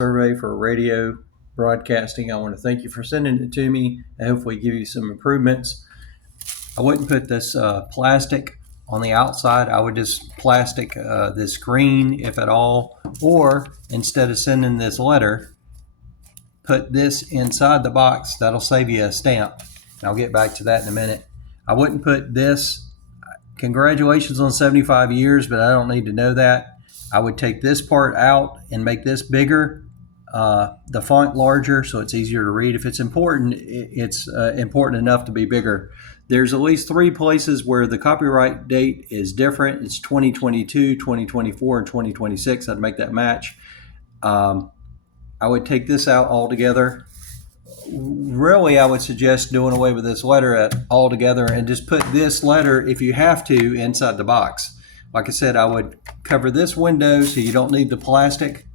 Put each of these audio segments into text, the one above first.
survey for radio broadcasting. I want to thank you for sending it to me and hopefully give you some improvements. I wouldn't put this plastic on the outside. I would just plastic this green, if at all, or instead of sending this letter, put this inside the box. That'll save you a stamp. I'll get back to that in a minute. I wouldn't put this, congratulations on 75 years, but I don't need to know that. I would take this part out and make this bigger, the font larger, so it's easier to read. If it's important, it's important enough to be bigger. There's at least 3 places where the copyright date is different. It's 2022, 2024, and 2026. I'd make that match. I would take this out altogether. Really, I would suggest doing away with this letter altogether and just put this letter, if you have to, inside the box. Like I said, I would cover this window so you don't need the plastic.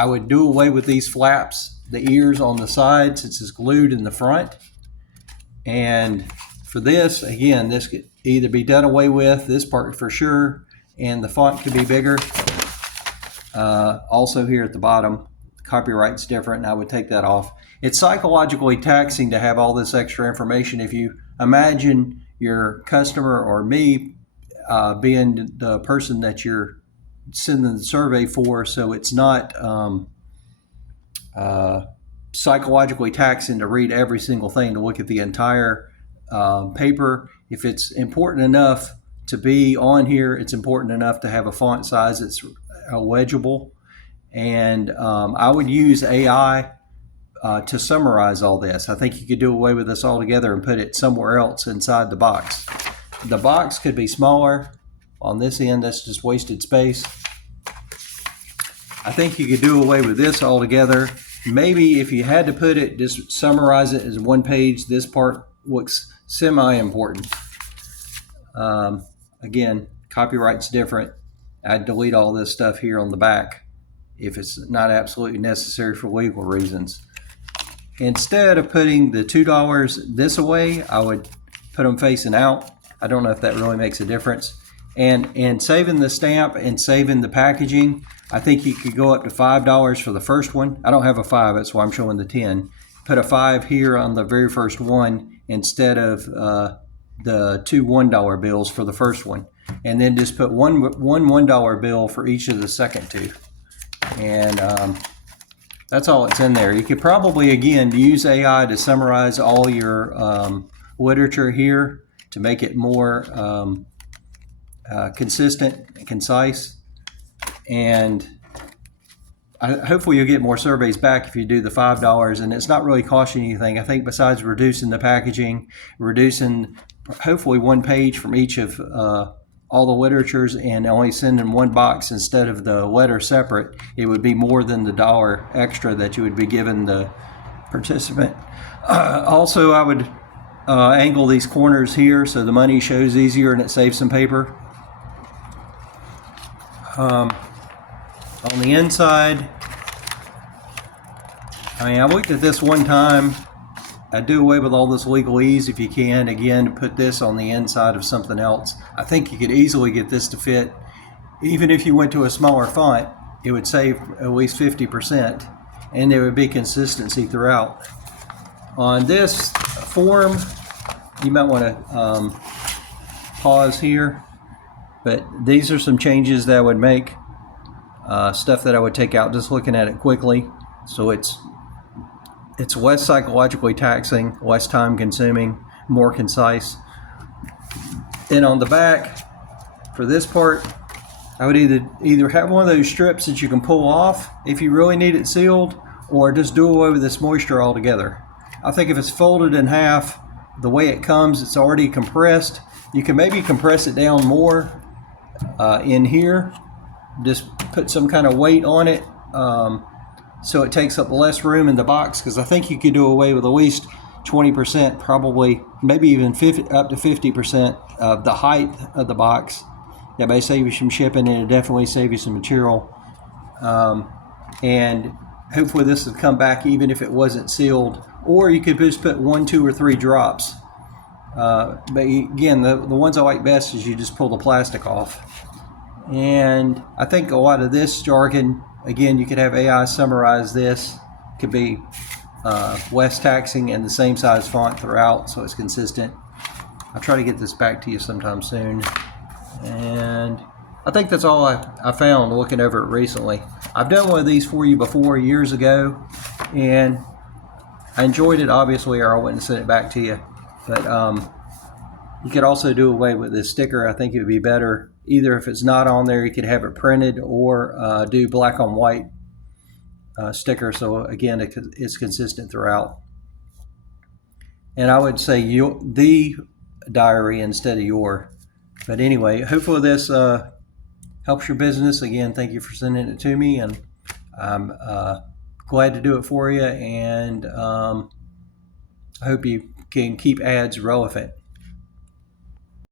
I would do away with these flaps, the ears on the side, since it's glued in the front. And for this, again, this could either be done away with, this part for sure, and the font could be bigger. Also here at the bottom, copyright's different, and I would take that off. It's psychologically taxing to have all this extra information. If you imagine your customer or me being the person that you're sending the survey for, so it's not psychologically taxing to read every single thing, to look at the entire paper. If it's important enough to be on here, it's important enough to have a font size that's legible. And I would use AI to summarize all this. I think you could do away with this altogether and put it somewhere else inside the box. The box could be smaller. On this end, that's just wasted space. I think you could do away with this altogether. Maybe if you had to put it, just summarize it as one page. This part looks semi-important. Again, copyright's different. I'd delete all this stuff here on the back if it's not absolutely necessary for legal reasons. Instead of putting the $2 this way, I would put them facing out. I don't know if that really makes a difference. And saving the stamp and saving the packaging, I think you could go up to $5 for the first one. I don't have a 5, that's why I'm showing the 10. Put a 5 here on the very first one instead of the 2 $1 bills for the first one. And then just put one $1 bill for each of the second 2. And that's all it's in there. You could probably, again, use AI to summarize all your literature here to make it more consistent and concise. And hopefully you'll get more surveys back if you do the $5, and it's not really costing you anything. I think besides reducing the packaging, reducing hopefully 1 page from each of all the literatures, and only sending 1 box instead of the letter separate, it would be more than the $1 extra that you would be giving the participant. Also, I would angle these corners here so the money shows easier and it saves some paper. On the inside, I looked at this one time. I do away with all this legalese if you can. Again, put this on the inside of something else. I think you could easily get this to fit. Even if you went to a smaller font, it would save at least 50%, and there would be consistency throughout. On this form, you might want to pause here, but these are some changes that I would make, stuff that I would take out just looking at it quickly. So it's less psychologically taxing, less time consuming, more concise. Then on the back, for this part, I would either have one of those strips that you can pull off if you really need it sealed, or just do away with this moisture altogether. I think if it's folded in half, the way it comes, it's already compressed. You can maybe compress it down more in here. Just put some kind of weight on it so it takes up less room in the box, because I think you could do away with at least 20%, probably maybe even up to 50% of the height of the box. That may save you some shipping, and it definitely save you some material. And hopefully this would come back even if it wasn't sealed. Or you could just put 1, 2, or 3 drops. But again, the ones I like best is you just pull the plastic off. And I think a lot of this jargon, again, you could have AI summarize this. Could be less taxing and the same size font throughout, so it's consistent. I'll try to get this back to you sometime soon. And I think that's all I found looking over it recently. I've done one of these for you before years ago, and I enjoyed it, obviously, or I wouldn't send it back to you. But you could also do away with this sticker. I think it would be better, either if it's not on there, you could have it printed, or do black on white sticker. So again, it's consistent throughout. And I would say the diary instead of your. But anyway, hopefully this helps your business. Again, thank you for sending it to me, and I'm glad to do it for you. And I hope you can keep ads relevant.